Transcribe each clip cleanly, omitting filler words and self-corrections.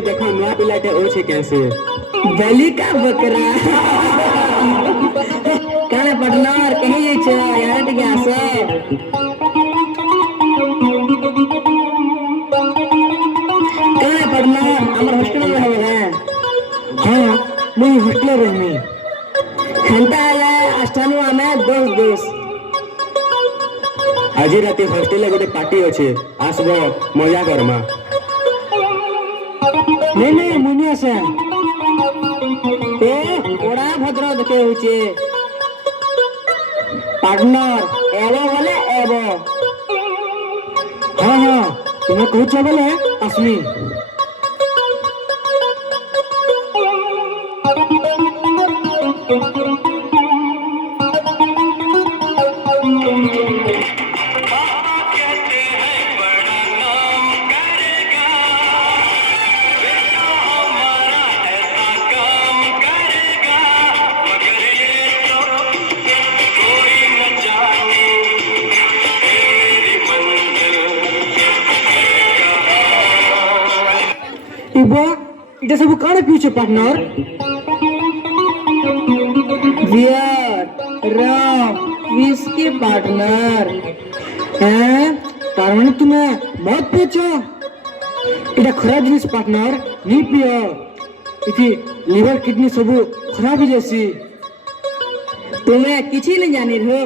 देखो नया पिलाटे ओछे कैसे बलि का बकरा काले पटनार कहीं ये छ यार टिके आसे काले पटनार हमर हॉस्टल में रहबे हाँ मुई हॉस्टल रहमी घंटा आया अष्टानु आमे दोस्त आज राति हॉस्टेल गोटे पार्टी अच्छे आसब मजा करमा नहीं नहीं मुझे आसे ए ओड़ा भद्र देखे होचे पार्टनर एबो बोले एबो हाँ हाँ तुम्हें कहूँ बोले असमी इटा सब काने पीछे partner beer rum whisky partner हैं तार माने तुम्हें मत पीछो इटा खराब जिनिस पार्टनर नहीं पियो इथि लिवर किडनी सब खराब हो जैसी तुम्हें किसी नहीं जानी हो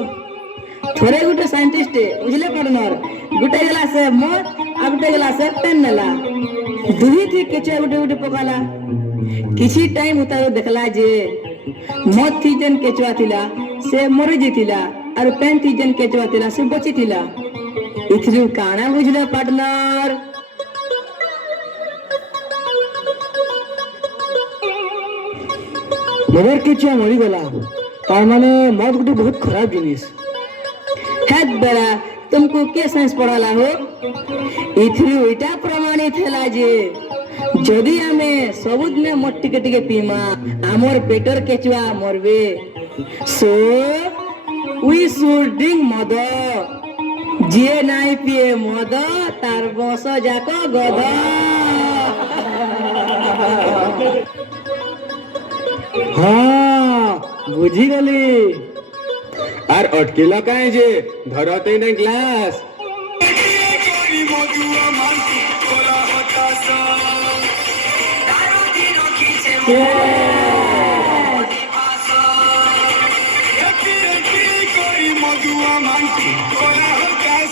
थोड़े गुटे साइंटिस्ट बुझले पार्टनर गुटे गला से मत आ गुटे गला से पेन नेला दुही थी केचे गुटे गुटे पकाला किसी टाइम उतारो देखला जे मत थी जन केचवा थिला से मरि जेतिला और पेन थी जन केचवा थिला से बची थिला इथरु काना बुझले पार्टनर लिवर केचुआ मरी गला तार माने मत गुटे बहुत खराब जिनिस हेद बेड़ा तुमको के साइंस पढ़ाला हो इथरु इटा प्रमाणित हैला जे जदि आमे सबुदिन मत टिके टिके पीमा आमर पेटर केचुआ मरबे सो वी शुड ड्रिंक मद जे नाई पिए मद तार बस जाक गद हाँ बुझी गली আর অটকিলা কাহে যে ধরতে না গ্লাস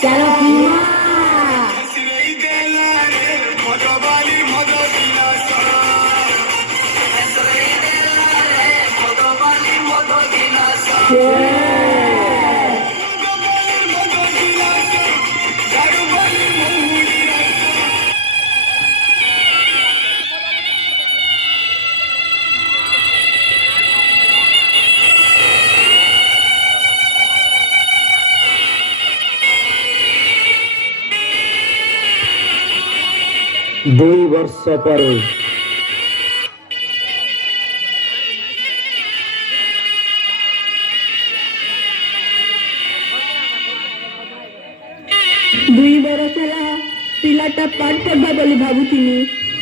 चलो पीमा দুই বর্ষ পরে दुई बरस ହେଲା ପିଲାଟା ପାଠ ପଢବା ବୋଲି ଭାବୁଥିଲି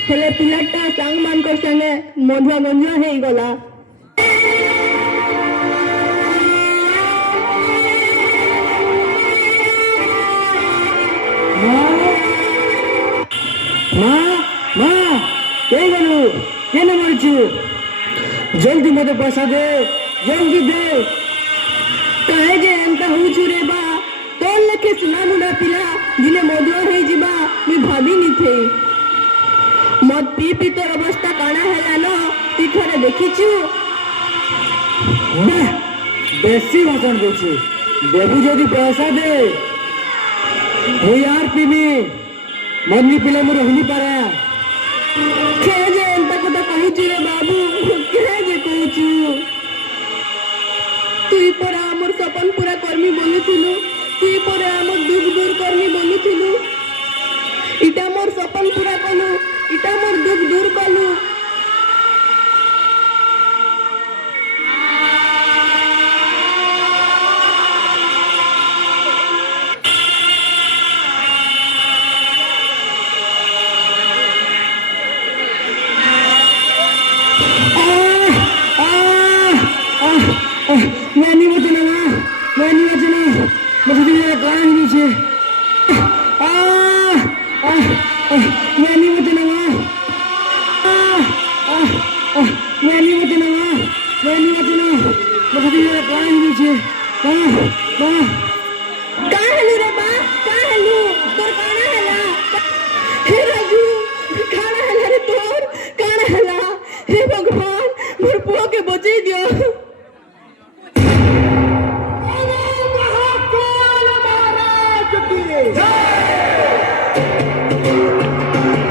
ହେଲେ ପିଲାଟା ସାଙ୍ଗ ମାନଙ୍କର ସାଙ୍ଗେ ମଧୁଆ ଗଞ୍ଜୁଆ ହେଇଗଲା কেন মারছু জলদি মতে পয়সা দে জলদি দে कहे जे एंता होछु रे बा तोल लखे सुना मुना पिला जिने मधुआ हे जिबा मी भाभी नी थे मत पी पी तोर अवस्था काना हैला न ती थोड़े देखिछु बेसी भाषण देछु देबू जदि पैसा दे हो यार पीबी मन्नी पिले मोर होनी पारे कहे जे एंता कथा कहूछु रे बाबू कहे जे कहूछु तुई परा हमर सपन पूरा कर्मी बोलुथिलु तुई परा हमर दुख दूर कर्मी बोलुथिलु इटा मोर सपन पूरा कलु इटा मोर दुख दूर कलु मैं नहीं बचना मुझे तो मेरा कान नीचे मैं नहीं बचना माँ मैं नहीं बचना माँ मैं नहीं बचना मुझे तो मेरा कान नीचे माँ कहाँ हेलु रे बा कहाँ हेलु तोर काना हेला हे राजू काना हेला रे तोर काना हेला हे भगवान मोर पुआ के बचाई दियो